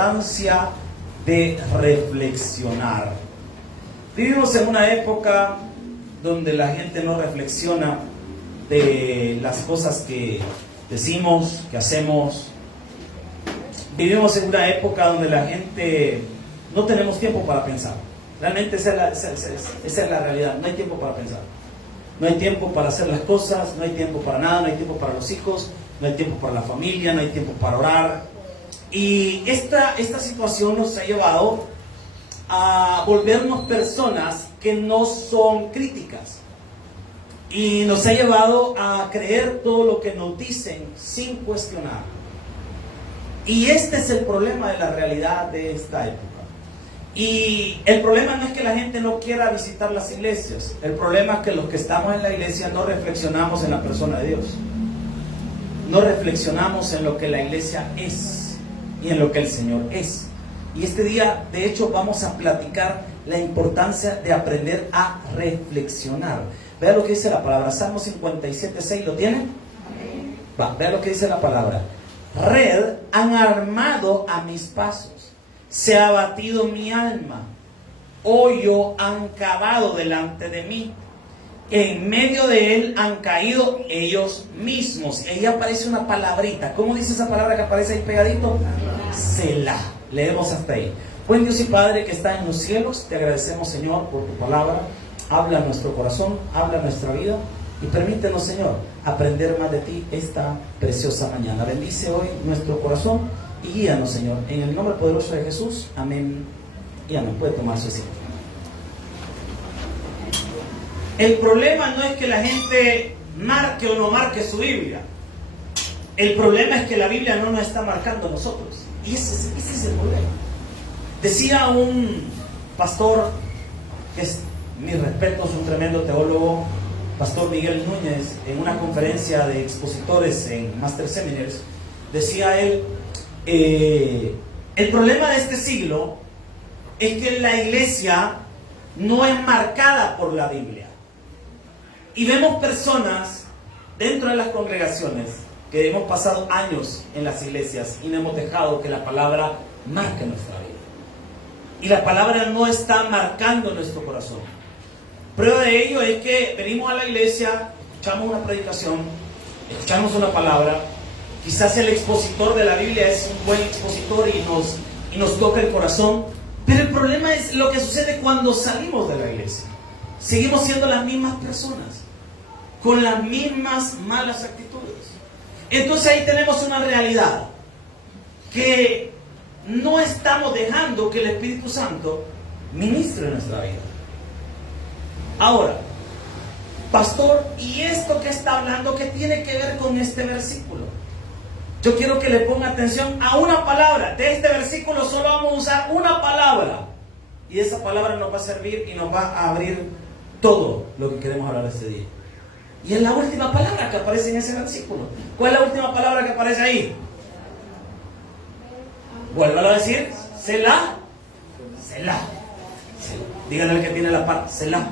importancia de reflexionar. Vivimos en una época donde la gente no reflexiona de las cosas que decimos, que hacemos. Vivimos en una época donde la gente no tenemos tiempo para pensar. Realmente esa es la realidad. No hay tiempo para pensar. No hay tiempo para hacer las cosas, no hay tiempo para nada, no hay tiempo para los hijos, no hay tiempo para la familia, no hay tiempo para orar. Y esta situación nos ha llevado a volvernos personas que no son críticas. Y nos ha llevado a creer todo lo que nos dicen sin cuestionar. Y este es el problema de la realidad de esta época. Y el problema no es que la gente no quiera visitar las iglesias. El problema es que los que estamos en la iglesia no reflexionamos en la persona de Dios. No reflexionamos en lo que la iglesia es y en lo que el Señor es. Y este día, de hecho, vamos a platicar la importancia de aprender a reflexionar. Vea lo que dice la palabra. Salmo 57:6, ¿lo tienen? Va, vea lo que dice la palabra. Red han armado a mis pasos, se ha batido mi alma, hoyo han cavado delante de mí, en medio de él han caído ellos mismos. Y ahí aparece una palabrita. ¿Cómo dice esa palabra que aparece ahí pegadito? Selah. Leemos hasta ahí. Buen Dios y Padre que está en los cielos, te agradecemos, Señor, por tu palabra. Habla a nuestro corazón, habla a nuestra vida y permítenos, Señor, aprender más de ti esta preciosa mañana. Bendice hoy nuestro corazón y guíanos, Señor, en el nombre poderoso de Jesús. Amén y amén. Puede tomar su asiento. El problema no es que la gente marque o no marque su Biblia. El problema es que la Biblia no nos está marcando a nosotros. Y ese es el problema. Decía un pastor, que es, mi respeto, es un tremendo teólogo, Pastor Miguel Núñez, en una conferencia de expositores en Master Seminaries, decía él, el problema de este siglo es que la iglesia no es marcada por la Biblia. Y vemos personas dentro de las congregaciones que hemos pasado años en las iglesias y no hemos dejado que la palabra marque nuestra vida. Y la palabra no está marcando nuestro corazón. Prueba de ello es que venimos a la iglesia, escuchamos una predicación, escuchamos una palabra, quizás el expositor de la Biblia es un buen expositor y nos toca el corazón, pero el problema es lo que sucede cuando salimos de la iglesia. Seguimos siendo las mismas personas, con las mismas malas actitudes. Entonces ahí tenemos una realidad, que no estamos dejando que el Espíritu Santo ministre en nuestra vida. Ahora, pastor, ¿y esto que está hablando qué tiene que ver con este versículo? Yo quiero que le ponga atención a una palabra. De este versículo solo vamos a usar una palabra. Y esa palabra nos va a servir y nos va a abrir todo lo que queremos hablar este día. Y es la última palabra que aparece en ese versículo. ¿Cuál es la última palabra que aparece ahí? Vuélvalo a decir. Selah. Selah. Díganle al que tiene la par. Selah.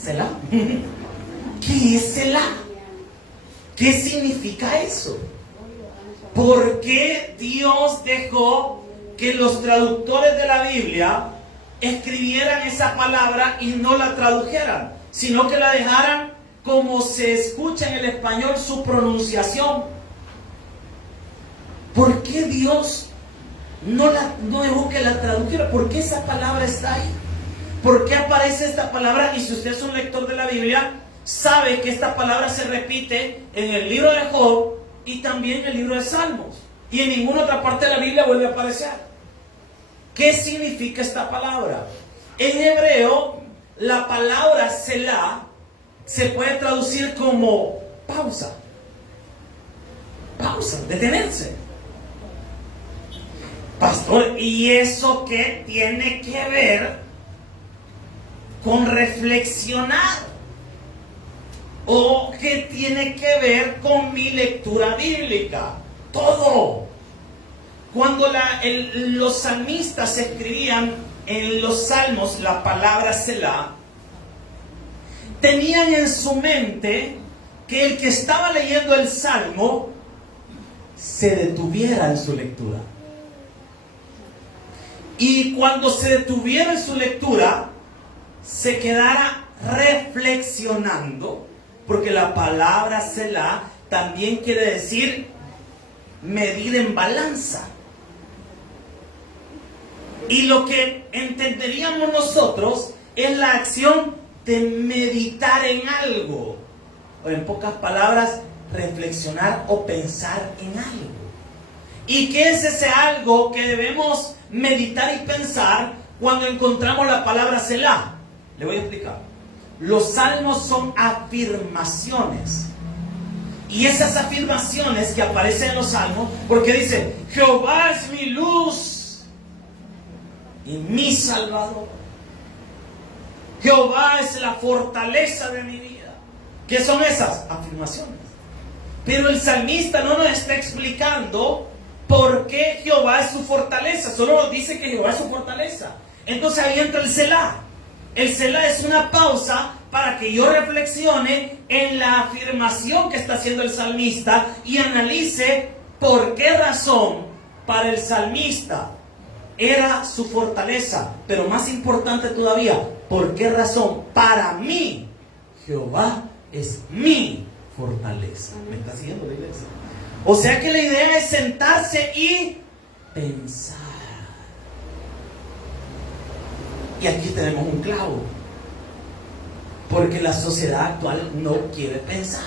Selah. ¿Qué es Selah? ¿Qué significa eso? ¿Por qué Dios dejó que los traductores de la Biblia escribieran esa palabra y no la tradujeran, sino que la dejaran como se escucha en el español su pronunciación? ¿Por qué Dios no dejó que la tradujera? ¿Por qué esa palabra está ahí? ¿Por qué aparece esta palabra? Y si usted es un lector de la Biblia, sabe que esta palabra se repite en el libro de Job y también en el libro de Salmos. Y en ninguna otra parte de la Biblia vuelve a aparecer. ¿Qué significa esta palabra? En hebreo, la palabra Selah se puede traducir como pausa. Pausa, detenerse. Pastor, ¿y eso qué tiene que ver con reflexionar? ¿O qué tiene que ver con mi lectura bíblica? Todo. Cuando los salmistas escribían en los salmos la palabra Selah, tenían en su mente que el que estaba leyendo el salmo se detuviera en su lectura. y cuando se detuviera en su lectura, se quedara reflexionando, porque la palabra Selah también quiere decir medir en balanza. Y lo que entenderíamos nosotros es la acción de meditar en algo, o en pocas palabras, reflexionar o pensar en algo. ¿Y qué es ese algo que debemos meditar y pensar cuando encontramos la palabra Selah? Le voy a explicar. Los salmos son afirmaciones. Y esas afirmaciones que aparecen en los salmos, porque dice, Jehová es mi luz y mi salvador. Jehová es la fortaleza de mi vida. ¿Qué son esas afirmaciones? Pero el salmista no nos está explicando por qué Jehová es su fortaleza. Solo dice que Jehová es su fortaleza. Entonces ahí entra el Selah. El Selah es una pausa para que yo reflexione en la afirmación que está haciendo el salmista y analice por qué razón para el salmista era su fortaleza. Pero más importante todavía, por qué razón para mí Jehová es mi fortaleza. ¿Me está siguiendo la iglesia? O sea que la idea es sentarse y pensar. Y aquí tenemos un clavo. Porque la sociedad actual no quiere pensar.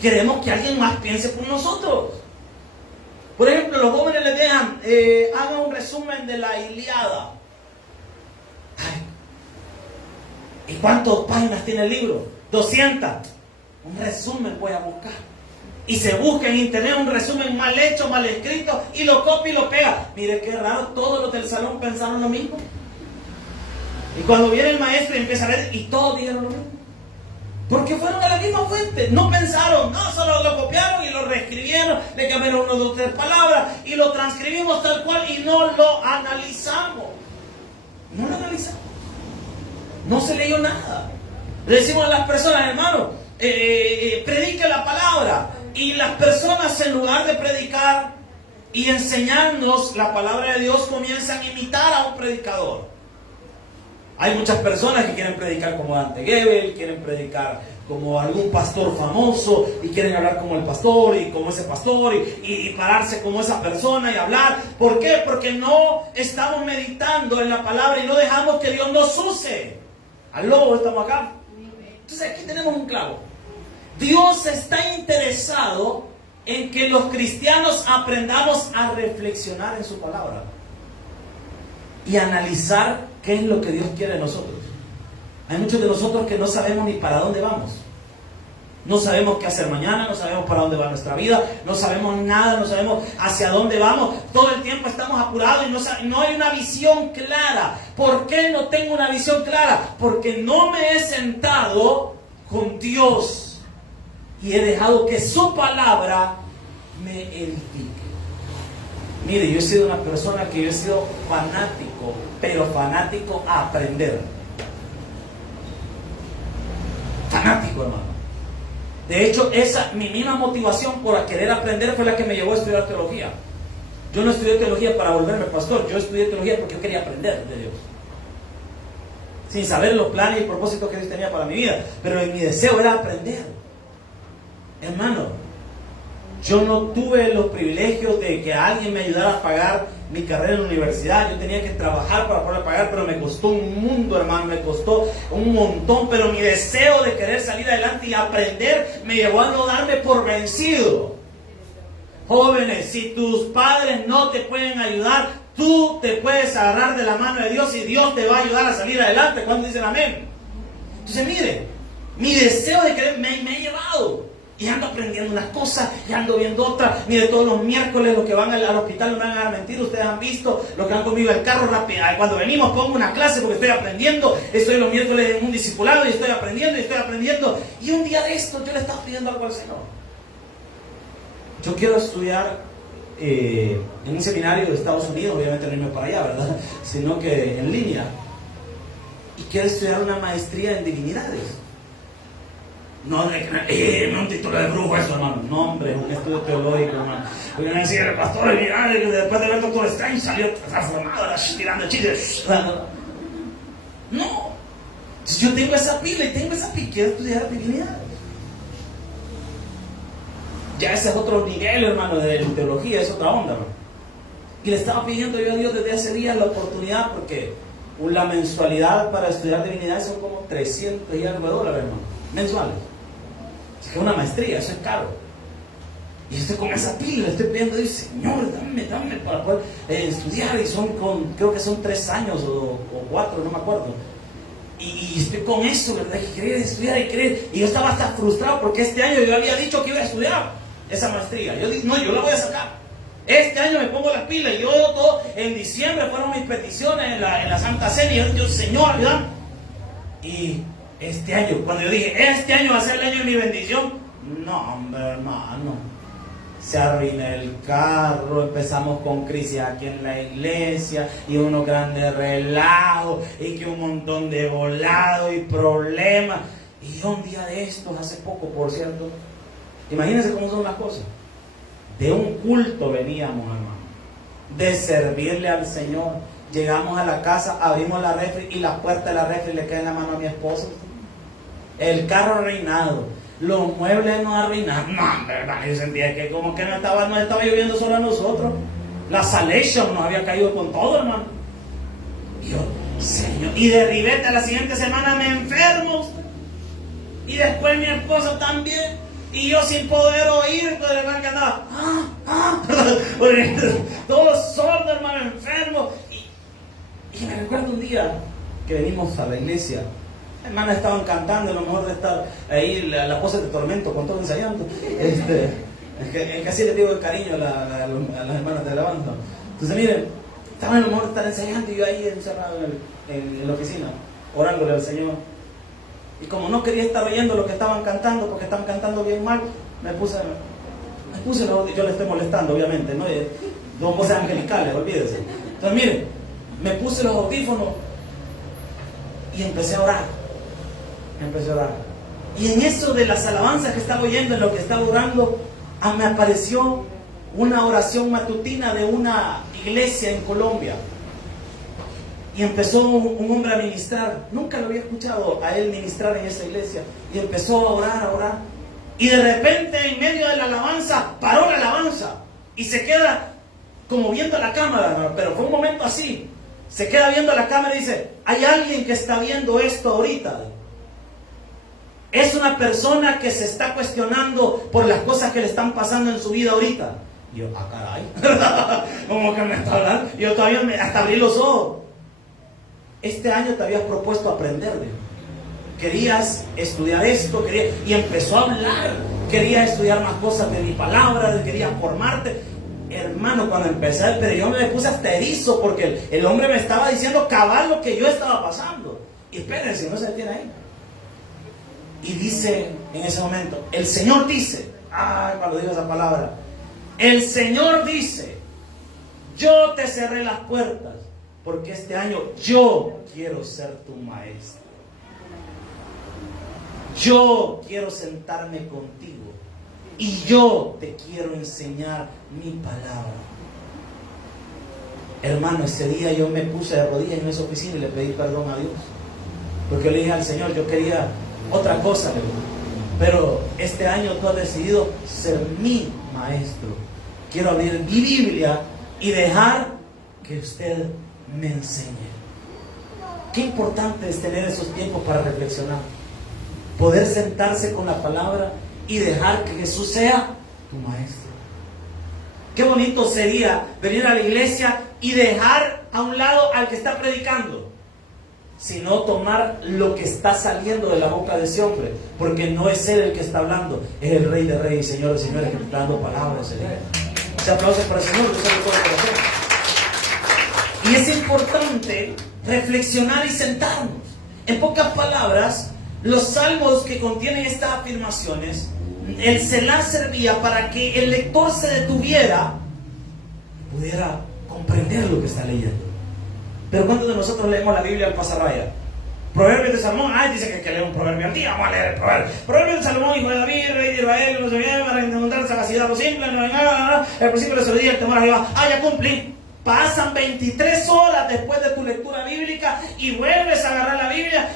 Queremos que alguien más piense por nosotros. Por ejemplo, los jóvenes les dejan, hagan un resumen de la Ilíada. Ay, ¿y cuántas páginas tiene el libro? 200. Un resumen voy a buscar. Y se busca en internet un resumen mal hecho, mal escrito, y lo copia y lo pega. Mire qué raro, todos los del salón pensaron lo mismo. Y cuando viene el maestro y empieza a ver, y todos dijeron lo mismo. Porque fueron a la misma fuente. No pensaron, no, solo lo copiaron y lo reescribieron, le cambiaron 1, 2, 3 palabras y lo transcribimos tal cual y no lo analizamos. No lo analizamos. No se leyó nada. Le decimos a las personas, hermano, predique la palabra. Y las personas, en lugar de predicar y enseñarnos la palabra de Dios, comienzan a imitar a un predicador. Hay muchas personas que quieren predicar como Dante Gebel, quieren predicar como algún pastor famoso y quieren hablar como el pastor y como ese pastor y pararse como esa persona y hablar. ¿Por qué? Porque no estamos meditando en la palabra y no dejamos que Dios nos use. ¿Aló? ¿Estamos acá? Entonces aquí tenemos un clavo. Dios está interesado en que los cristianos aprendamos a reflexionar en su palabra y analizar qué es lo que Dios quiere de nosotros. Hay muchos de nosotros que no sabemos ni para dónde vamos. No sabemos qué hacer mañana, no sabemos para dónde va nuestra vida, no sabemos nada, no sabemos hacia dónde vamos. Todo el tiempo estamos apurados y no hay una visión clara. ¿Por qué no tengo una visión clara? Porque no me he sentado con Dios y he dejado que su palabra me edifique. Mire, yo he sido una persona que yo he sido fanático, pero fanático a aprender. Fanático, hermano. De hecho, mi misma motivación por querer aprender fue la que me llevó a estudiar teología. Yo no estudié teología para volverme pastor, yo estudié teología porque yo quería aprender de Dios. Sin saber los planes y propósitos que Dios tenía para mi vida, pero mi deseo era aprender. Hermano, yo no tuve los privilegios de que alguien me ayudara a pagar mi carrera en la universidad. Yo tenía que trabajar para poder pagar, pero me costó un mundo, hermano, me costó un montón. Pero mi deseo de querer salir adelante y aprender me llevó a no darme por vencido. Jóvenes, si tus padres no te pueden ayudar, tú te puedes agarrar de la mano de Dios y Dios te va a ayudar a salir adelante. ¿Cuándo dicen amén? Entonces, mire, mi deseo de querer me ha llevado. Y ando aprendiendo unas cosas y ando viendo otras. Mire, todos los miércoles los que van al hospital no me van a mentir. Ustedes han visto los que han conmigo el carro rápido. Cuando venimos pongo una clase porque estoy aprendiendo. Estoy los miércoles en un discipulado y estoy aprendiendo y estoy aprendiendo. Y un día de esto yo le estaba pidiendo algo al Señor. Yo quiero estudiar en un seminario de Estados Unidos. Obviamente no irme para allá, ¿verdad? Sino que en línea. Y quiero estudiar una maestría en divinidades. No un título de brujo eso, hermano. No, hombre, es un estudio teológico, hermano. Porque me decía el pastor, mira, después de ver Doctor Strange salió transformado, tirando chistes. No. Entonces yo tengo esa pila y tengo esa pila. Quiero estudiar divinidad. Ya ese es otro nivel, hermano, de teología, es otra onda, hermano. Y le estaba pidiendo yo a Dios desde hace días la oportunidad, porque la mensualidad para estudiar divinidad son como 300 y algo de dólares, hermano, mensuales. Es que una maestría, eso es caro. Y yo estoy con esa pila, le estoy pidiendo, y Señor, dame para poder estudiar. Y creo que son 3 años o 4, no me acuerdo. Y estoy con eso, ¿verdad? Y quería estudiar y querer. Y yo estaba hasta frustrado porque este año yo había dicho que iba a estudiar esa maestría. Yo dije, no, yo la voy a sacar. Este año me pongo las pilas. Y yo todo, en diciembre fueron mis peticiones en la Santa Cena. Y yo, Señor, ayúdame. Y este año, cuando yo dije, este año va a ser el año de mi bendición. No, hombre, hermano. Se arruina el carro, empezamos con crisis aquí en la iglesia y unos grandes relajos y que un montón de volados y problemas. Y un día de estos, hace poco, por cierto, imagínense cómo son las cosas. De un culto veníamos, hermano, de servirle al Señor. Llegamos a la casa, abrimos la refri y la puerta de la refri le cae en la mano a mi esposo. El carro arruinado. Los muebles nos arruinaron. No, verdad, yo sentía que como que no estaba lloviendo solo a nosotros. La salvation nos había caído con todo, hermano. Y yo, Señor, y de ribete a la siguiente semana me enfermo. Y después mi esposo también. Y yo sin poder oír, todo el hermano que andaba. Todos sordos, hermano, enfermos. Y me recuerdo un día que venimos a la iglesia. Hermanas estaban cantando, a lo mejor de estar ahí la pose de tormento con todo ensayando. Es que así les digo de cariño a las hermanas de alabanza. Entonces miren, estaban a lo mejor de estar ensayando y yo ahí encerrado en la oficina, orándole al Señor. Y como no quería estar oyendo lo que estaban cantando, porque estaban cantando bien mal, me puse yo le estoy molestando, obviamente, ¿no? Dos voces angelicales, olvídese. Entonces miren, me puse los audífonos y empecé a orar. Y en eso de las alabanzas que estaba oyendo, en lo que estaba orando, me apareció una oración matutina de una iglesia en Colombia. Y empezó un hombre a ministrar. Nunca lo había escuchado a él ministrar en esa iglesia. Y empezó a orar. Y de repente, en medio de la alabanza, paró la alabanza. Y se queda como viendo la cámara, pero fue un momento así. Se queda viendo la cámara y dice, hay alguien que está viendo esto ahorita. Es una persona que se está cuestionando por las cosas que le están pasando en su vida ahorita. Y yo, caray, ¿cómo que me está hablando? Yo todavía hasta abrí los ojos. Este año te habías propuesto aprender, querías estudiar esto, y empezó a hablar, quería estudiar más cosas de mi palabra, quería formarte. Hermano, cuando empecé, pero yo me puse hasta erizo porque el hombre me estaba diciendo cabal lo que yo estaba pasando. Y espérense, no se detiene ahí. Y dice en ese momento, el Señor dice, cuando digo esa palabra, el Señor dice, yo te cerré las puertas porque este año yo quiero ser tu maestro. Yo quiero sentarme contigo y yo te quiero enseñar mi palabra. Hermano, ese día yo me puse de rodillas en esa oficina y le pedí perdón a Dios, porque le dije al Señor, yo quería otra cosa, pero este año tú has decidido ser mi maestro. Quiero abrir mi Biblia y dejar que usted me enseñe. Qué importante es tener esos tiempos para reflexionar, poder sentarse con la palabra y dejar que Jesús sea tu maestro. Qué bonito sería venir a la iglesia y dejar a un lado al que está predicando, sino tomar lo que está saliendo de la boca de ese hombre, porque no es él el que está hablando, es el Rey de Reyes y Señor de Señores que está dando palabras. Se aplaude para el Señor, de todo corazón. Y es importante reflexionar y sentarnos. En pocas palabras, los salmos que contienen estas afirmaciones, el celar servía para que el lector se detuviera, pudiera comprender lo que está leyendo. Pero ¿cuántos de nosotros leemos la Biblia al pasarraya? Proverbios de Salomón. Dice que lea un proverbio antiguo. Vamos a leer el proverbio. Proverbios de Salomón, hijo de David, rey de Israel, no se ve para encontrar sagacidad lo simple, no hay nada. El principio de la sabiduría, el temor a Jehová. Ya cumplí. Pasan 23 horas después de tu lectura bíblica y vuelves a agarrar la Biblia.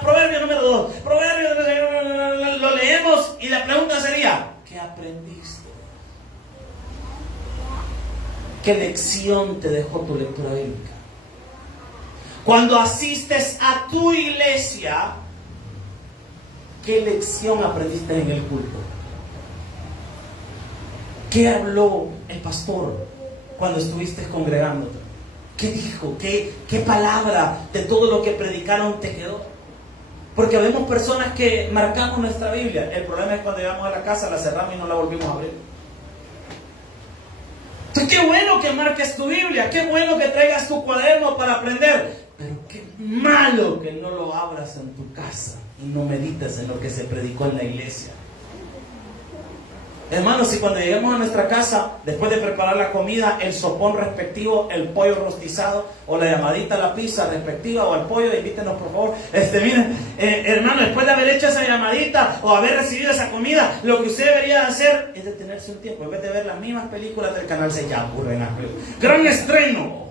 Proverbio número 2. Proverbio lo leemos y la pregunta sería: ¿qué aprendiste? ¿Qué lección te dejó tu lectura bíblica? Cuando asistes a tu iglesia, ¿qué lección aprendiste en el culto? ¿Qué habló el pastor cuando estuviste congregándote? ¿Qué dijo? ¿Qué palabra de todo lo que predicaron te quedó? Porque vemos personas que marcamos nuestra Biblia. El problema es cuando llegamos a la casa, la cerramos y no la volvimos a abrir. Entonces, qué bueno que marques tu Biblia, qué bueno que traigas tu cuaderno para aprender. Pero qué malo que no lo abras en tu casa y no medites en lo que se predicó en la iglesia. Hermanos, si cuando lleguemos a nuestra casa, después de preparar la comida, el sopón respectivo, el pollo rostizado, o la llamadita a la pizza respectiva, o al pollo, invítenos por favor. Miren, hermano, después de haber hecho esa llamadita, o haber recibido esa comida, lo que usted debería hacer es detenerse un tiempo, en vez de ver las mismas películas del canal 6, ya aburren las películas. Gran estreno: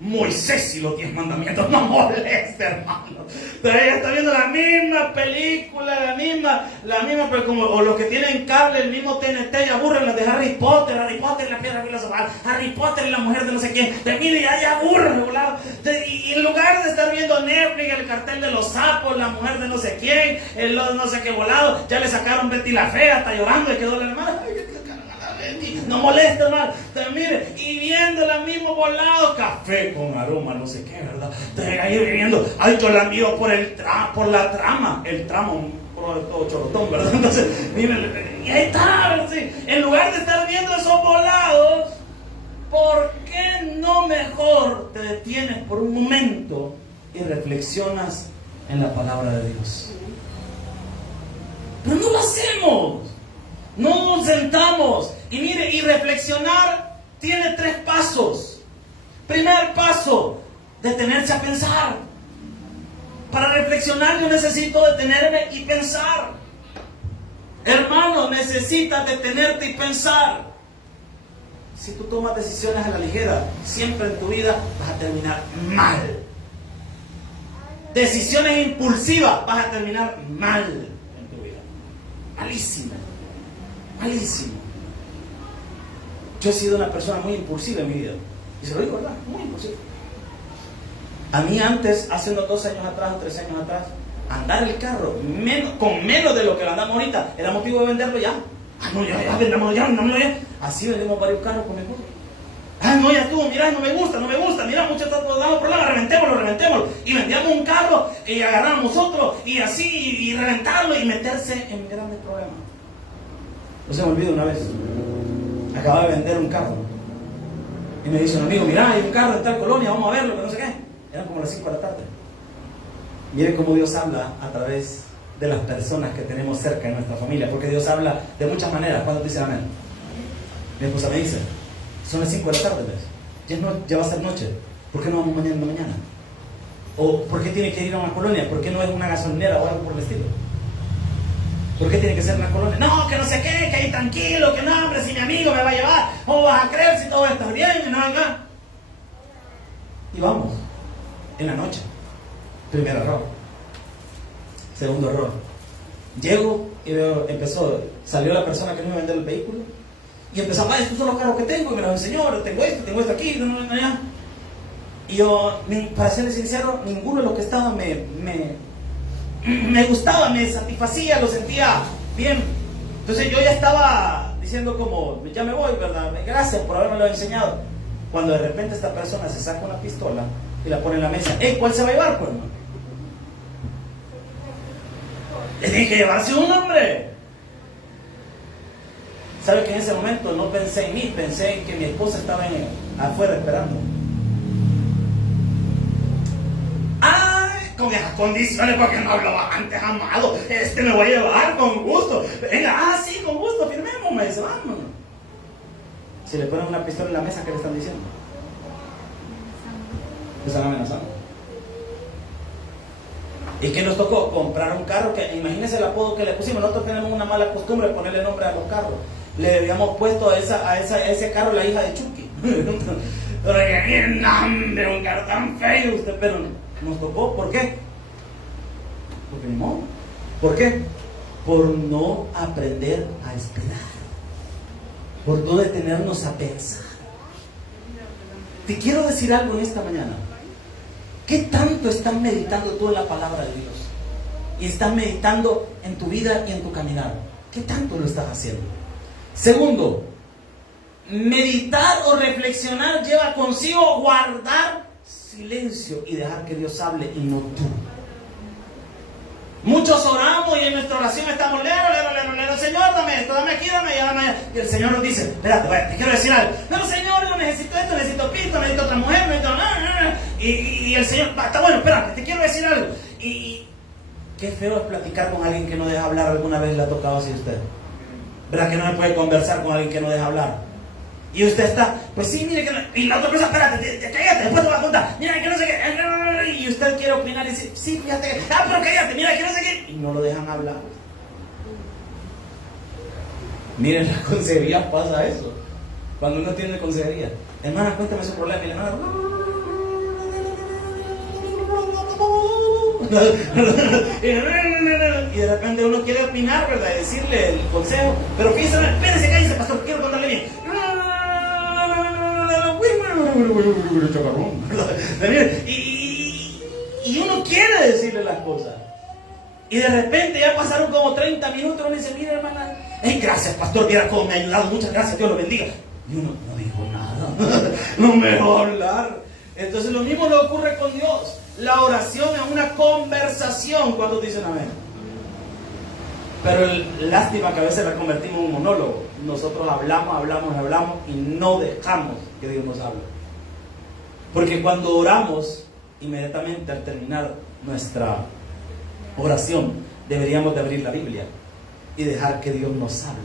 Moisés y los 10 mandamientos. No moleste, hermano. Todavía está viendo la misma película, la misma, pero como, o los que tienen cable, el mismo TNT, y aburren las de Harry Potter y la piedra filosofal, Harry Potter y la mujer de no sé quién. Mire, ya aburren, volado. Y en lugar de estar viendo Netflix, el cartel de los sapos, la mujer de no sé quién, el no sé qué volado, ya le sacaron Betty la Fea, está llorando, y quedó la hermana. No molesta, hermano. Mire, y viendo la mismo volado, café con aroma, no sé qué, ¿verdad? Entonces, ahí viviendo, yo la miro por la trama, el tramo, todo chorotón, ¿verdad? Entonces, mire, y ahí está, ¿sí? En lugar de estar viendo esos volados, ¿por qué no mejor te detienes por un momento y reflexionas en la palabra de Dios? Pero no lo hacemos. No nos sentamos. Y mire, y reflexionar tiene 3 pasos. Primer paso: detenerse a pensar. Para reflexionar yo necesito detenerme y pensar. Hermano, necesitas detenerte y pensar. Si tú tomas decisiones a la ligera, siempre en tu vida vas a terminar mal. Decisiones impulsivas, vas a terminar mal en tu vida. Malísimo. Malísimo. Yo he sido una persona muy impulsiva en mi vida. Y se lo digo, ¿verdad? Muy impulsiva. A mí antes, hace unos 2 años atrás o 3 años atrás, andar el carro con menos de lo que lo andamos ahorita, era motivo de venderlo ya. No, ya, vendamos ya. Así vendemos varios carros con mi esposo. No, ya estuvo, mira, no me gusta. Mira, muchos damos problemas, reventémoslo. Y vendíamos un carro y agarramos otro y así, y reventarlo y meterse en grandes problemas. No se me olvida una vez. Acababa de vender un carro. Y me dice un amigo: mira, hay un carro en tal colonia, vamos a verlo, que no sé qué. Eran como las 5 de la tarde. Miren cómo Dios habla a través de las personas que tenemos cerca en nuestra familia. Porque Dios habla de muchas maneras. ¿Cuándo dice amén? Mi esposa me dice: son las 5 de la tarde, ¿ves? Ya va a ser noche. ¿Por qué no vamos mañana en la mañana? ¿O por qué tiene que ir a una colonia? ¿Por qué no es una gasolinera o algo por el estilo? ¿Por qué tiene que ser una colonia? No, que no sé qué, que ahí tranquilo, que no, hombre, si mi amigo me va a llevar, ¿cómo vas a creer si todo está bien? Y no, venga. Y vamos, en la noche. Primer error. Segundo error. Llego y veo, salió la persona que me iba a vender el vehículo y empezó: estos son los carros que tengo, y me los enseñó, tengo esto aquí, no. Y yo, para serles sincero, ninguno de los que estaban me gustaba, me satisfacía, lo sentía bien. Entonces yo ya estaba diciendo como: ya me voy, ¿verdad? Gracias por haberme lo enseñado. Cuando de repente esta persona se saca una pistola y la pone en la mesa. ¿Cuál se va a llevar, pues, hermano? Le tiene que llevarse un hombre. ¿Sabe que en ese momento no pensé en mí? Pensé en que mi esposa estaba afuera esperando. Con esas condiciones, porque no hablaba antes, amado. Me voy a llevar con gusto. Venga, sí, con gusto, firmemos. Me dice: vámonos. Si le ponen una pistola en la mesa, ¿qué le están diciendo? Le están amenazando. ¿Y qué nos tocó? Comprar un carro que, imagínense el apodo que le pusimos. Nosotros tenemos una mala costumbre de ponerle nombre a los carros. Le habíamos puesto a ese carro la hija de Chucky. Pero nombre, un carro tan feo usted, pero nos tocó. ¿Por qué? Porque ni modo. ¿Por qué? Por no aprender a esperar. Por no detenernos a pensar. Te quiero decir algo en esta mañana. ¿Qué tanto estás meditando tú en la palabra de Dios? Y estás meditando en tu vida y en tu caminar. ¿Qué tanto lo estás haciendo? Segundo, meditar o reflexionar lleva consigo guardar silencio y dejar que Dios hable y no tú. Muchos oramos y en nuestra oración estamos lero, Señor, dame esto, dame aquí, dame allá. Y el Señor nos dice, espérate, te quiero decir algo. No, Señor, yo necesito esto, necesito pito, necesito otra mujer, necesito... Y el Señor, está bueno, espérate, te quiero decir algo. Y qué feo es platicar con alguien que no deja hablar. ¿Alguna vez le ha tocado así a usted? ¿Verdad que no se puede conversar con alguien que no deja hablar? Y usted está, pues sí, mire que no... Y la otra persona, espérate, cállate, después te voy a contar. Mira que no sé qué. Y usted quiere opinar y dice, sí, fíjate, pero cállate, mira que no sé qué. Y no lo dejan hablar. Miren, en la consejería pasa eso. Cuando uno tiene consejería, hermana, cuéntame su problema. Y la hermana, y de repente uno quiere opinar, ¿verdad? Decirle el consejo, pero fíjese, espérese, cállese, pastor, quiero contarle bien. Y uno quiere decirle las cosas. Y de repente ya pasaron como 30 minutos. Uno dice, mira, hermana, gracias, pastor, mira cómo me ha ayudado, muchas gracias, Dios lo bendiga. Y uno no dijo nada. No me va a hablar. Entonces lo mismo le ocurre con Dios. La oración es una conversación. ¿Cuántos dicen amén? Pero lástima que a veces la convertimos en un monólogo. Nosotros hablamos y no dejamos que Dios nos hable. Porque cuando oramos, inmediatamente al terminar nuestra oración, deberíamos de abrir la Biblia y dejar que Dios nos hable.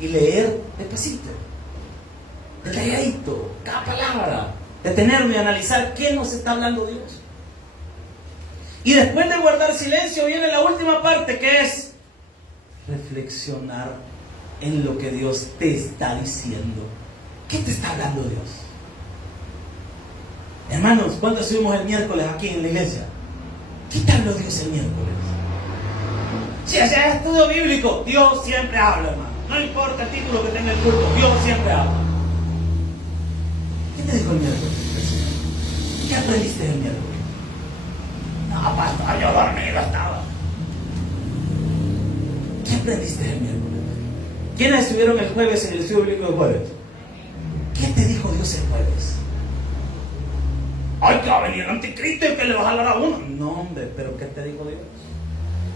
Y leer despacito, detalladito, cada palabra. Detenerme y analizar qué nos está hablando Dios. Y después de guardar silencio viene la última parte, que es reflexionar en lo que Dios te está diciendo. ¿Qué te está hablando Dios? Hermanos, ¿cuándo estuvimos el miércoles aquí en la iglesia? ¿Qué te habló Dios el miércoles? Si haces estudio bíblico, Dios siempre habla, hermano. No importa el título que tenga el culto, Dios siempre habla. ¿Qué te dijo el miércoles? ¿Qué aprendiste el miércoles? No, pastor, yo dormido estaba. ¿Qué aprendiste el miércoles? ¿Quiénes estuvieron el jueves en el estudio bíblico del jueves? ¿Qué te dijo Dios el jueves? Ay, que va a venir el anticristo y que le va a jalar a uno. No, hombre, pero ¿qué te dijo Dios?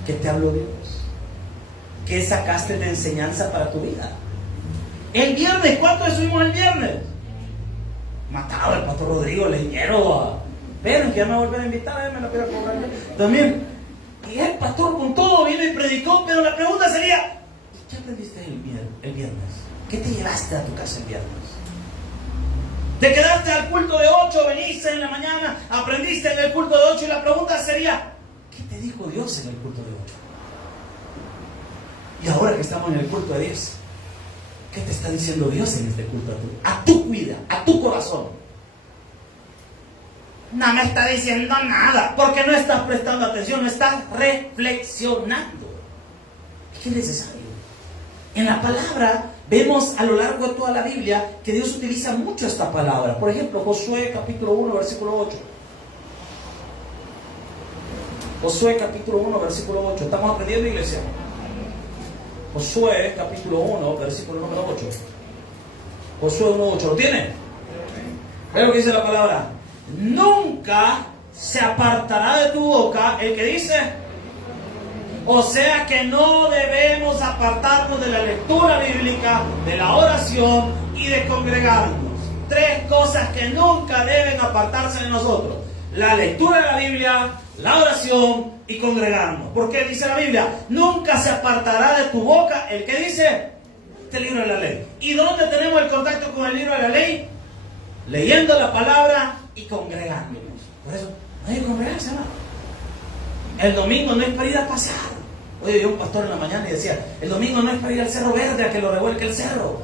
¿Qué te habló Dios? ¿Qué sacaste de enseñanza para tu vida? El viernes, ¿cuánto estuvimos el viernes? Matado el pastor Rodrigo, leñero. Pero que ya me va a volver a invitar, me lo quiero cobrar también. Y el pastor con todo viene y predicó, pero la pregunta sería, ¿qué aprendiste el viernes? ¿Qué te llevaste a tu casa el viernes? Te quedaste al culto de 8, veniste en la mañana, aprendiste en el culto de 8 y la pregunta sería, ¿qué te dijo Dios en el culto de 8? Y ahora que estamos en el culto de 10, ¿qué te está diciendo Dios en este culto a tu vida, a tu corazón? No me está diciendo nada, porque no estás prestando atención, no estás reflexionando. Es que es necesario. En la palabra vemos a lo largo de toda la Biblia que Dios utiliza mucho esta palabra. Por ejemplo, Josué capítulo 1, versículo 8. Josué capítulo 1, versículo 8. ¿Estamos aprendiendo, iglesia? Josué capítulo 1, versículo número 8. Josué 1, 8. ¿Lo tiene? Ve lo que dice la palabra. Nunca se apartará de tu boca el que dice. O sea que no debemos apartarnos de la lectura bíblica, de la oración y de congregarnos. 3 cosas que nunca deben apartarse de nosotros: la lectura de la Biblia, la oración y congregarnos. ¿Por qué dice la Biblia? Nunca se apartará de tu boca el que dice este libro de la ley. ¿Y dónde tenemos el contacto con el libro de la ley? Leyendo la palabra y congregándonos. Por eso, no hay que congregarse, hermano. El domingo no es para ir a pasar. Oye, yo un pastor en la mañana y decía, el domingo no es para ir al Cerro Verde a que lo revuelque el cerro.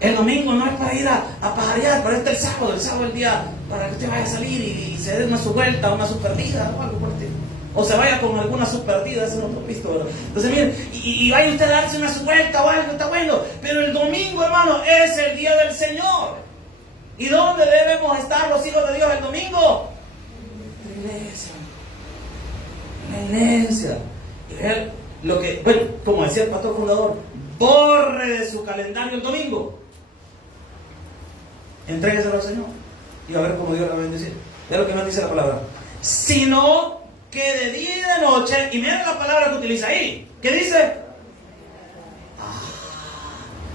El domingo no es para ir a pajarear, para este el sábado es el día para que usted vaya a salir y se dé una su vuelta, una super vida o algo por el estilo. O se vaya con alguna super vida, ese es otro pisto, ¿verdad? Entonces, miren, y vaya usted a darse una su vuelta o algo, está bueno. Pero el domingo, hermano, es el día del Señor. ¿Y dónde debemos estar los hijos de Dios el domingo? En la iglesia. En la iglesia. Y ver lo que, bueno, como decía el pastor fundador, borre de su calendario el domingo. Entrégueselo al Señor y a ver cómo Dios le va a bendecir. Es lo que nos dice la palabra. Sino que de día y de noche, y miren la palabra que utiliza ahí. ¿Qué dice?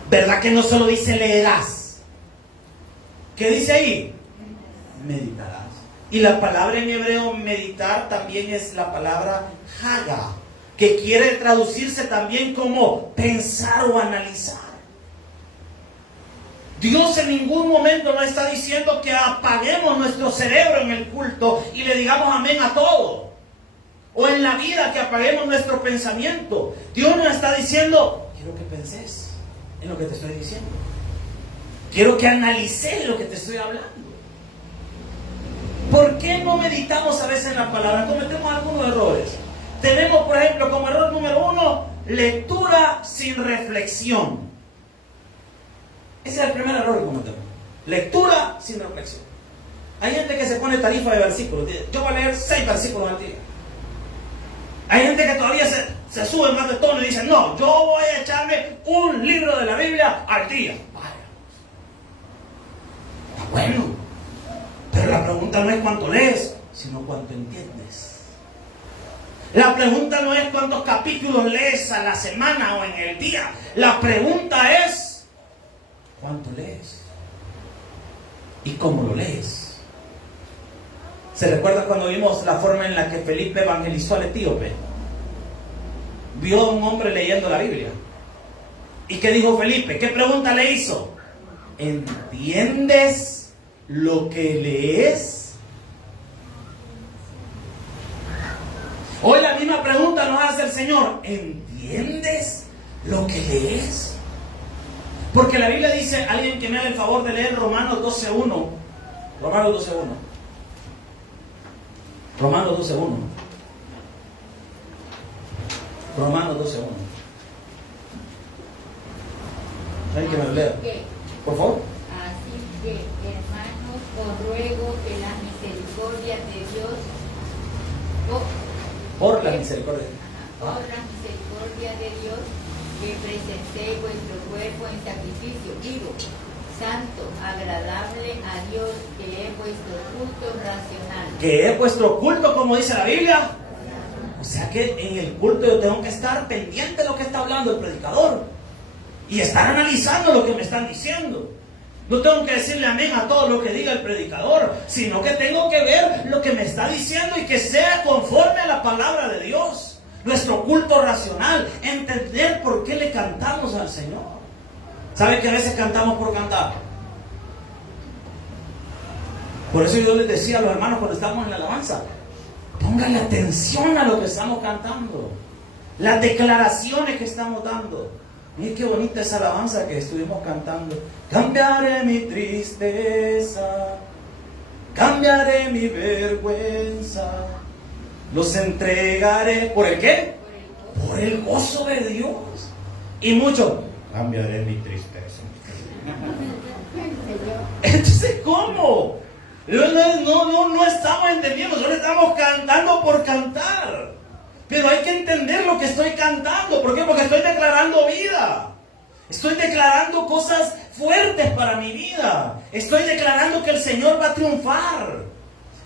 ¿Verdad que no solo dice leerás? ¿Qué dice ahí? Meditarás. Y la palabra en hebreo meditar también es la palabra haga, que quiere traducirse también como pensar o analizar. Dios en ningún momento nos está diciendo que apaguemos nuestro cerebro en el culto y le digamos amén a todo. O en la vida que apaguemos nuestro pensamiento. Dios nos está diciendo, quiero que penses en lo que te estoy diciendo. Quiero que analices lo que te estoy hablando. ¿Por qué no meditamos a veces en la palabra? Cometemos algunos errores. Tenemos, por ejemplo, como error número 1, lectura sin reflexión. Ese es el primer error que cometemos. Lectura sin reflexión. Hay gente que se pone tarifa de versículos. Yo voy a leer 6 versículos al día. Hay gente que todavía se sube más de tono y dice, no, yo voy a echarme un libro de la Biblia al día. Vaya. Está bueno. Pero la pregunta no es cuánto lees, sino cuánto entiendes. La pregunta no es cuántos capítulos lees a la semana o en el día. La pregunta es cuánto lees y cómo lo lees. ¿Se recuerda cuando vimos la forma en la que Felipe evangelizó al etíope? Vio a un hombre leyendo la Biblia. ¿Y qué dijo Felipe? ¿Qué pregunta le hizo? ¿Entiendes lo que lees? Hoy la misma pregunta nos hace el Señor. ¿Entiendes lo que lees? Porque la Biblia dice, alguien que me haga el favor de leer Romanos 12:1. Romanos 12:1. Romanos 12:1. Romanos 12:1. ¿Alguien que me lo lea? Por favor. Así que, hermanos, os ruego que las misericordias de Dios, por la misericordia. por la misericordia de Dios, que presentéis vuestro cuerpo en sacrificio vivo, santo, agradable a Dios, que es vuestro culto racional. Que es vuestro culto, como dice la Biblia. O sea que en el culto yo tengo que estar pendiente de lo que está hablando el predicador y estar analizando lo que me están diciendo. No tengo que decirle amén a todo lo que diga el predicador, sino que tengo que ver lo que me está diciendo y que sea conforme a la palabra de Dios. Nuestro culto racional, entender por qué le cantamos al Señor. ¿Sabe que a veces cantamos por cantar? Por eso yo les decía a los hermanos cuando estábamos en la alabanza, pónganle atención a lo que estamos cantando, las declaraciones que estamos dando. Miren qué bonita esa alabanza que estuvimos cantando. Cambiaré mi tristeza, cambiaré mi vergüenza, los entregaré. ¿Por el qué? Por el gozo de Dios. Y mucho, cambiaré mi tristeza. Entonces, ¿cómo? No estamos entendiendo, solo estamos cantando por cantar. Pero hay que entender lo que estoy cantando. ¿Por qué? Porque estoy declarando vida. Estoy declarando cosas fuertes para mi vida. Estoy declarando que el Señor va a triunfar.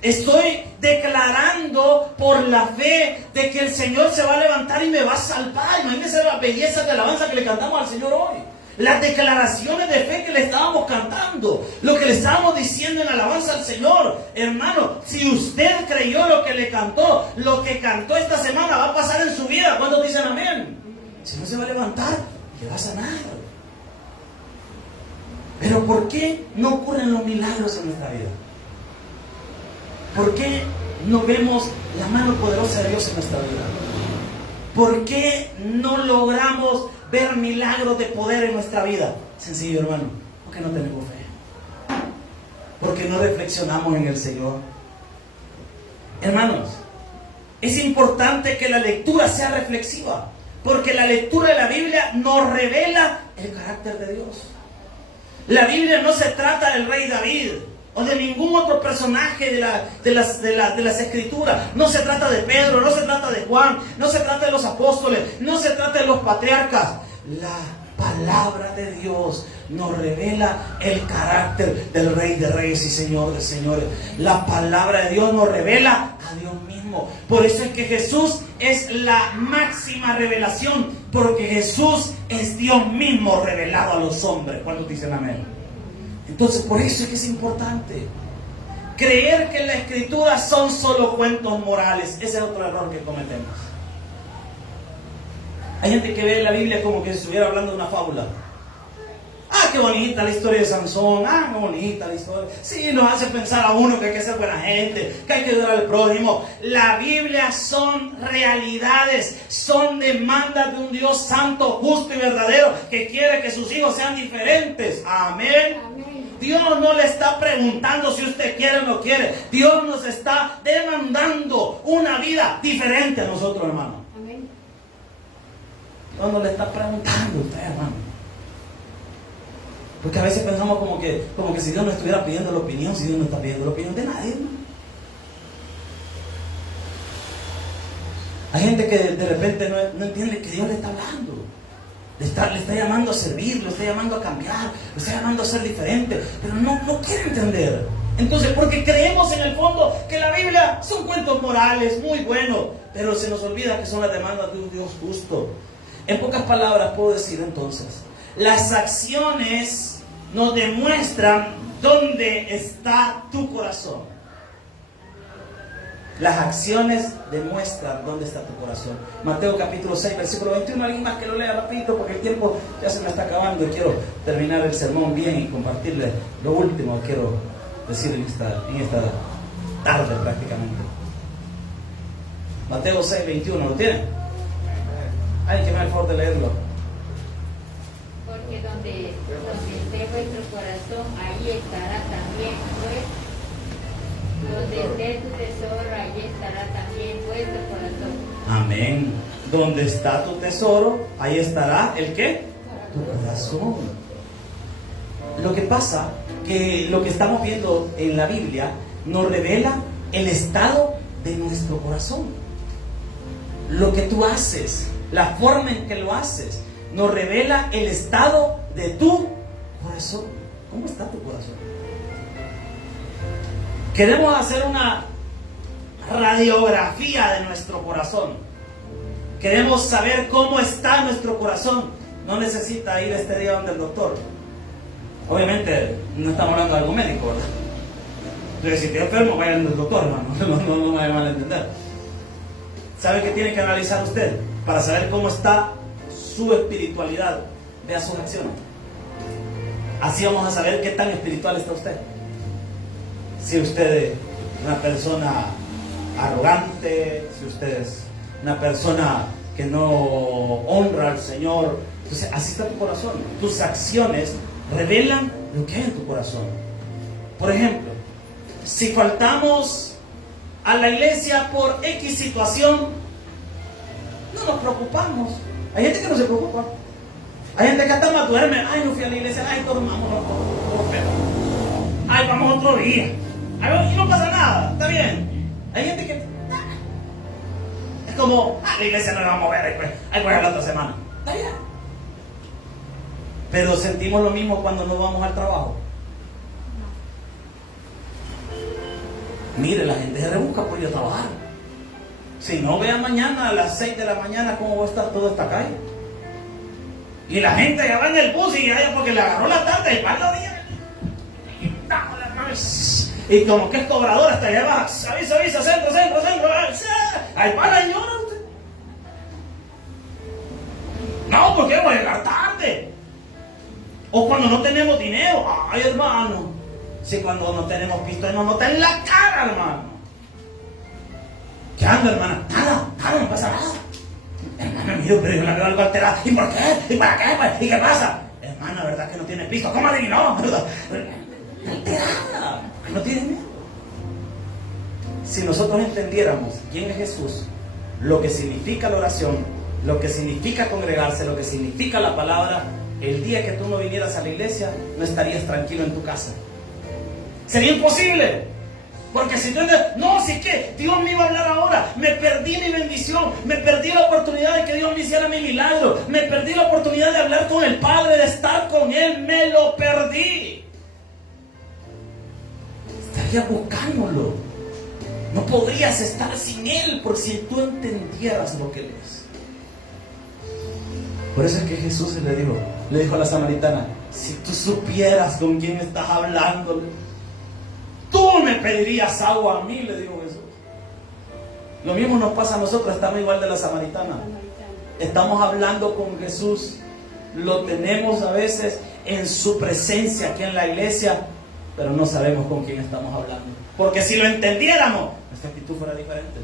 Estoy declarando por la fe de que el Señor se va a levantar y me va a salvar. Imagínense la belleza de alabanza que le cantamos al Señor hoy. Las declaraciones de fe que le estábamos cantando, lo que le estábamos diciendo en alabanza al Señor. Hermano, si usted creyó lo que le cantó, lo que cantó esta semana va a pasar en su vida. ¿Cuántos dicen amén? El Señor se va a levantar y le va a sanar. Pero ¿por qué no ocurren los milagros en nuestra vida? ¿Por qué no vemos la mano poderosa de Dios en nuestra vida? ¿Por qué no logramos ver milagros de poder en nuestra vida? Sencillo, hermano, porque no tenemos fe. Porque no reflexionamos en el Señor. Hermanos, es importante que la lectura sea reflexiva, porque la lectura de la Biblia nos revela el carácter de Dios. La Biblia no se trata del rey David o de ningún otro personaje de las Escrituras. No se trata de Pedro, no se trata de Juan, no se trata de los apóstoles, no se trata de los patriarcas. La palabra de Dios nos revela el carácter del Rey de Reyes y Señor de Señores. La palabra de Dios nos revela a Dios mismo. Por eso es que Jesús es la máxima revelación, porque Jesús es Dios mismo revelado a los hombres. ¿Cuántos dicen amén? Entonces, por eso es que es importante creer que la Escritura son solo cuentos morales. Ese es otro error que cometemos. Hay gente que ve la Biblia como que si estuviera hablando de una fábula. Ah, qué bonita la historia de Sansón. Ah, qué bonita la historia. Sí, nos hace pensar a uno que hay que ser buena gente, que hay que ayudar al prójimo. La Biblia son realidades, son demandas de un Dios santo, justo y verdadero, que quiere que sus hijos sean diferentes. Amén. Amén. Dios no le está preguntando si usted quiere o no quiere. Dios nos está demandando una vida diferente a nosotros, hermano. Amén. Dios no le está preguntando a usted, hermano. Porque a veces pensamos como que si Dios nos estuviera pidiendo la opinión, si Dios no está pidiendo la opinión de nadie, hermano. Hay gente que de repente no entiende que Dios le está hablando. Le está llamando a servir, le está llamando a cambiar, le está llamando a ser diferente, pero no quiere entender. Entonces, porque creemos en el fondo que la Biblia son cuentos morales, muy buenos, pero se nos olvida que son las demandas de un Dios justo. En pocas palabras puedo decir entonces, las acciones nos demuestran dónde está tu corazón. Las acciones demuestran dónde está tu corazón. Mateo capítulo 6, versículo 21. Alguien más que lo lea rapidito, porque el tiempo ya se me está acabando y quiero terminar el sermón bien y compartirles lo último que quiero decir en esta tarde prácticamente. Mateo 6, 21. ¿Lo tienen? Alguien que me haga el favor de leerlo. Porque donde esté vuestro corazón, ahí estará también vuestro. Donde esté tu tesoro, ahí estará también vuestro corazón. Amén. Donde está tu tesoro, ahí estará ¿el qué? Tu corazón. Lo que pasa que lo que estamos viendo en la Biblia nos revela el estado de nuestro corazón. Lo que tú haces, la forma en que lo haces, nos revela el estado de tu corazón. ¿Cómo está tu corazón? Queremos hacer una radiografía de nuestro corazón. Queremos saber cómo está nuestro corazón. No necesita ir este día donde el doctor. Obviamente no estamos hablando de algo médico, ¿verdad? Entonces, si estoy enfermo, vaya al doctor, hermano. No me vaya a malentender. ¿Sabe qué tiene que analizar usted? Para saber cómo está su espiritualidad. Vea sus acciones. Así vamos a saber qué tan espiritual está usted. Si usted es una persona arrogante, si usted es una persona que no honra al Señor, entonces así está tu corazón. Tus acciones revelan lo que hay en tu corazón. Por ejemplo, si faltamos a la iglesia por X situación, no nos preocupamos. Hay gente que no se preocupa. Hay gente que hasta más duerme. Ay, no fui a la iglesia. Ay, dormamos. Ay, vamos otro día. Ay, y no pasa nada. Está bien. Hay gente que es como, la iglesia no la vamos a ver. Ahí voy a la otra semana. Está bien. Pero sentimos lo mismo cuando no vamos al trabajo. Mire, la gente se rebusca por ir a trabajar. Si no, vean mañana a las 6 de la mañana cómo va a estar toda esta calle. Y la gente ya va en el bus y ya porque le agarró la tarde y va la día. Y como que es cobrador, hasta allá va. Avisa, centro. Ahí para y llora usted. No, porque voy a llegar tarde. O cuando no tenemos dinero. Ay, hermano. Si cuando no tenemos pisto nos nota en la cara, hermano. ¿Qué anda, hermana? Nada, no pasa nada. Hermana, mire, pero yo la veo algo alterada. ¿Y por qué? ¿Y para qué? ¿Y qué pasa? Hermana, ¿verdad que no tiene pisto? ¿Cómo adivinó? Alterada. No tiene miedo. Si nosotros entendiéramos quién es Jesús, lo que significa la oración, lo que significa congregarse, lo que significa la palabra, el día que tú no vinieras a la iglesia, no estarías tranquilo en tu casa. Sería imposible. Porque si tú no, si que Dios me iba a hablar ahora, me perdí mi bendición, me perdí la oportunidad de que Dios me hiciera mi milagro, me perdí la oportunidad de hablar con el Padre, de estar con Él, me lo perdí. Estarías buscándolo. No podrías estar sin Él, por si tú entendieras lo que Él es. Por eso es que Jesús le dijo a la samaritana, si tú supieras con quién estás hablando, tú me pedirías agua a mí, le dijo Jesús. Lo mismo nos pasa a nosotros, estamos igual de la samaritana. Estamos hablando con Jesús, lo tenemos a veces en su presencia aquí en la iglesia, pero no sabemos con quién estamos hablando. Porque si lo entendiéramos, nuestra actitud fuera diferente.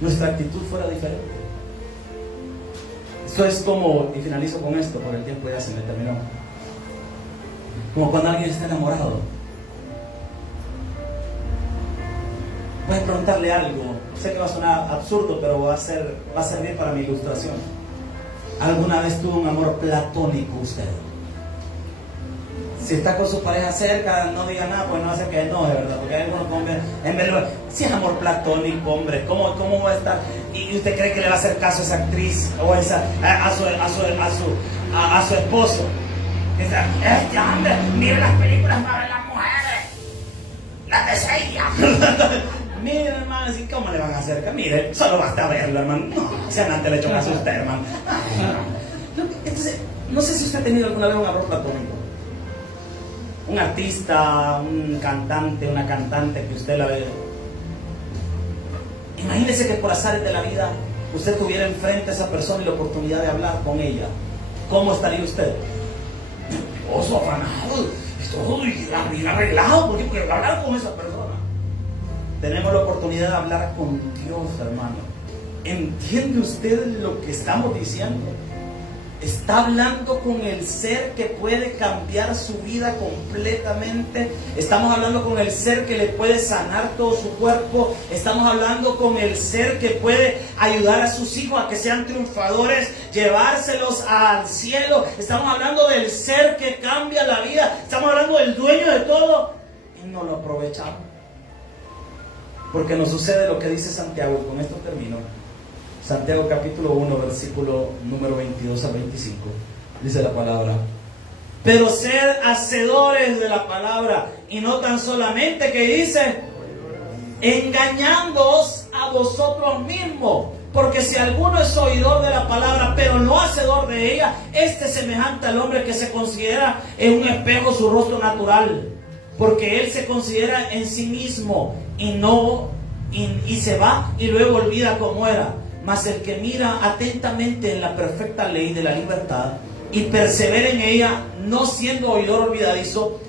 Nuestra actitud fuera diferente. Esto es como, y finalizo con esto, por el tiempo ya se me terminó. Como cuando alguien está enamorado. Voy a preguntarle algo. Sé que va a sonar absurdo, pero va a servir para mi ilustración. ¿Alguna vez tuvo un amor platónico usted? Si está con su pareja cerca, no diga nada, pues no hace que no, de verdad, porque hay algunos hombres, en verdad, si es amor platónico, hombre, ¿cómo va a estar? ¿Y usted cree que le va a hacer caso a esa actriz o a su esposo? Este hombre, mire las películas más de las mujeres, las de Seiya. Mire, hermano, ¿sí? ¿Cómo le van a hacer? Mire, solo basta verlo, hermano. No, si antes le echó caso a usted, hermano. Entonces, no sé si usted ha tenido alguna vez un amor platónico. Un artista, un cantante, una cantante que usted la ve. Imagínese que por azares de la vida usted tuviera enfrente a esa persona y la oportunidad de hablar con ella. ¿Cómo estaría usted? Nervioso, afanado, bien arreglado. ¿Por qué? Porque hablar con esa persona. Tenemos la oportunidad de hablar con Dios, hermano. ¿Entiende usted lo que estamos diciendo? Está hablando con el ser que puede cambiar su vida completamente. Estamos hablando con el ser que le puede sanar todo su cuerpo. Estamos hablando con el ser que puede ayudar a sus hijos a que sean triunfadores, llevárselos al cielo. Estamos hablando del ser que cambia la vida. Estamos hablando del dueño de todo y no lo aprovechamos. Porque nos sucede lo que dice Santiago, y con esto termino. Santiago capítulo 1, versículo número 22 al 25. Dice la palabra: pero sed hacedores de la palabra, y no tan solamente, que dice, engañándoos a vosotros mismos. Porque si alguno es oidor de la palabra, pero no hacedor de ella, este es semejante al hombre que se considera en un espejo su rostro natural. Porque él se considera en sí mismo y se va y luego olvida cómo era. Mas el que mira atentamente en la perfecta ley de la libertad y persevera en ella, no siendo oidor olvidadizo,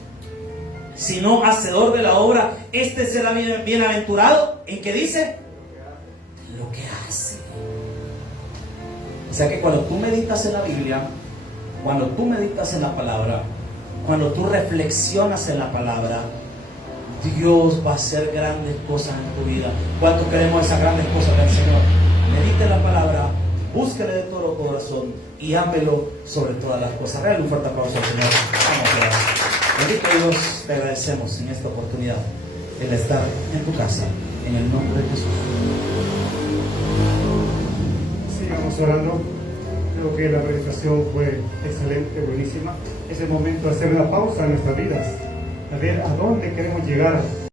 sino hacedor de la obra, este será bienaventurado. ¿En qué dice? Lo que hace. O sea que cuando tú meditas en la Biblia, cuando tú meditas en la palabra, cuando tú reflexionas en la palabra, Dios va a hacer grandes cosas en tu vida. ¿Cuánto queremos esas grandes cosas del Señor? Medite la palabra, búsquele de todo corazón y ámelo sobre todas las cosas. Regale un fuerte aplauso al Señor. Vamos a orar. Bendito Dios, te agradecemos en esta oportunidad el estar en tu casa, en el nombre de Jesús. Sigamos orando. Creo que la predicación fue excelente, buenísima. Es el momento de hacer una pausa en nuestras vidas, a ver a dónde queremos llegar.